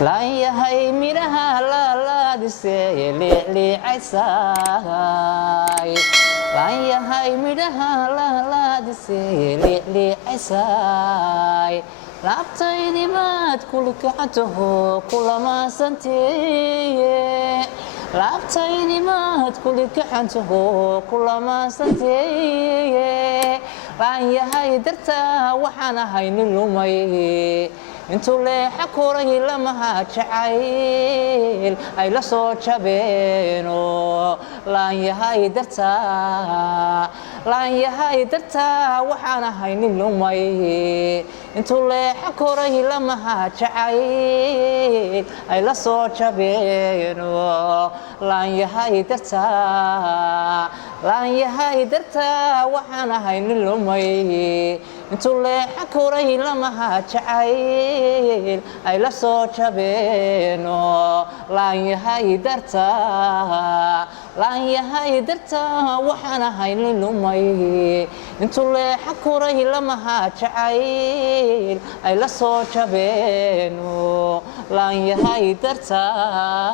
لا يهي ميرها لا لا دسي لي عساي لا يهي ميرها لا لا دسي لي عساي لابتيني مات كل كعته كل ما سنتي لابتيني مات كل كعته كل ما سنتي لا يهي درتا وحنا هاي نلومي intuu leexa koray lamaha jacayl ay la soo jabeeno laan yahay dartaa waxaan ahay nin lumay intuu leexa koray lamaha jacayl ay la soo jabeeno laan yahay dartaa waxaan ahay nin lumay intuu leexa koray lamaha jacayl ay la soo jabeeno laan yahay dartaa waxaan ahay nin lumay intuu leexa koray lamaha jacayl ay la soo jabeeno laan yahay dartaa